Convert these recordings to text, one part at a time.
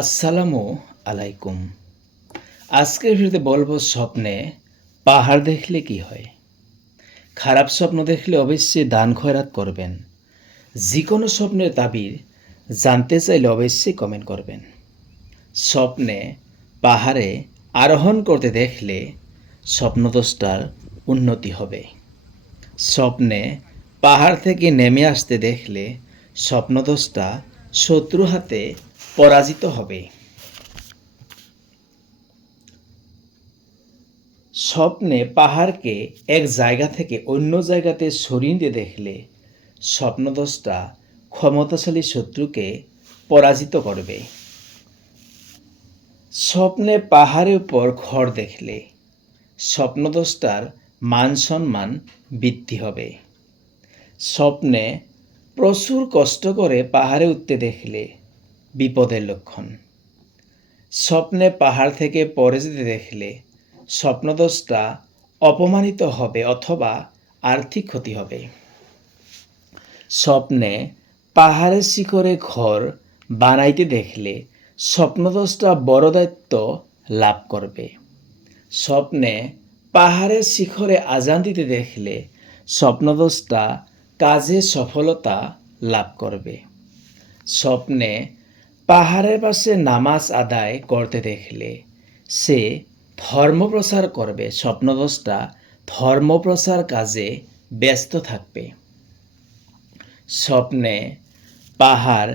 আসসালামু আলাইকুম। আজকের ভিডিওতে বলব স্বপ্নে পাহাড় দেখলে কি হয়? খারাপ স্বপ্ন দেখলে অবশ্যই দান খয়রাত করবেন। যে কোনো স্বপ্নের তাবির জানতে চাইলে অবশ্যই কমেন্ট করবেন। স্বপ্নে পাহাড়ে আরোহণ করতে দেখলে স্বপ্নদোষটার উন্নতি হবে। স্বপ্নে পাহাড় থেকে নেমে আসতে দেখলে স্বপ্নদোষটা শত্রু হাতে পরাজিত হবে। স্বপ্নে পাহাড়কে এক জায়গা থেকে অন্য জায়গাতে সরিয়ে দেখলে স্বপ্নদোষটা ক্ষমতাশালী শত্রুকে পরাজিত করবে। স্বপ্নে পাহাড়ের উপর ঘর দেখলে স্বপ্নদোষটার মান সম্মান বৃদ্ধি হবে। স্বপ্নে প্রচুর কষ্ট করে পাহাড়ে উঠতে দেখলে বিপদের লক্ষণ। স্বপ্নে পাহাড় থেকে পড়ে যেতে দেখলে স্বপ্নদোষটা অপমানিত হবে অথবা আর্থিক ক্ষতি হবে। স্বপ্নে পাহাড়ের শিখরে ঘর বানাইতে দেখলে স্বপ্নদোষটা বড় দায়িত্ব লাভ করবে। স্বপ্নে পাহাড়ের শিখরে আজান দিতে দেখলে স্বপ্নদোষটা কাজে সফলতা লাভ করবে। স্বপ্নে পাহাড়ের পাশে নামাজ আদায় করতে দেখলে সে ধর্মপ্রচার করবে স্বপ্নদোষটা ধর্মপ্রচার কাজে ব্যস্ত থাকবে। স্বপ্নে পাহাড়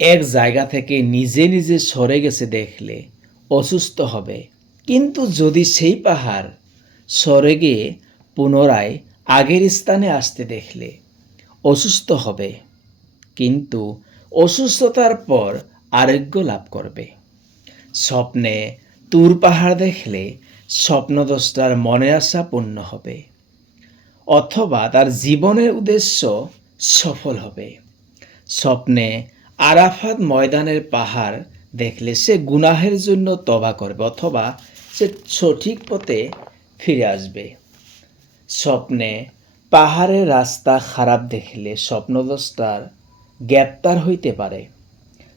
এক জায়গা থেকে নিজে নিজে সরে গেছে দেখলে অসুস্থ হবে। কিন্তু যদি সেই পাহাড় সরে গিয়ে পুনরায় আগের স্থানে আসতে দেখলে অসুস্থ হবে। কিন্তু অসুস্থতার পর আরোগ্য লাভ করবে স্বপ্নে তুর পাহাড় দেখলে স্বপ্নদোষটার মনে আশা পূর্ণ হবে। অথবা তার জীবনের উদ্দেশ্য সফল হবে। স্বপ্নে আরাফাত ময়দানের পাহাড় দেখলে সে গুনাহের জন্য তবা করবে অথবা সে সঠিক পথে ফিরে আসবে। স্বপ্নে পাহাড়ের রাস্তা খারাপ দেখলে স্বপ্নদোষটার গ্রেপ্তার হইতে পারে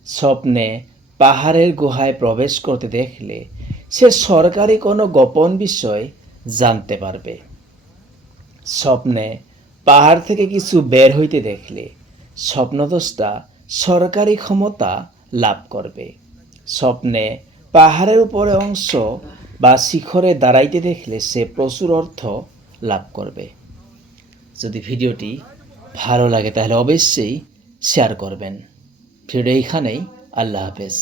স্বপ্নে পাহাড়ের গুহায় প্রবেশ করতে দেখলে সে সরকারি কোনো গোপন বিষয় জানতে পারবে। স্বপ্নে পাহাড় থেকে কিছু বের হইতে দেখলে স্বপ্নদোষটা সরকারি ক্ষমতা লাভ করবে। স্বপ্নে পাহাড়ের উপরে অংশ বা শিখরে দাঁড়াইতে দেখলে সে প্রচুর অর্থ লাভ করবে। যদি ভিডিওটি ভালো লাগে তাহলে অবশ্যই শেয়ার করবেন। ভিডিও এইখানেই আল্লাহ হাফেজ।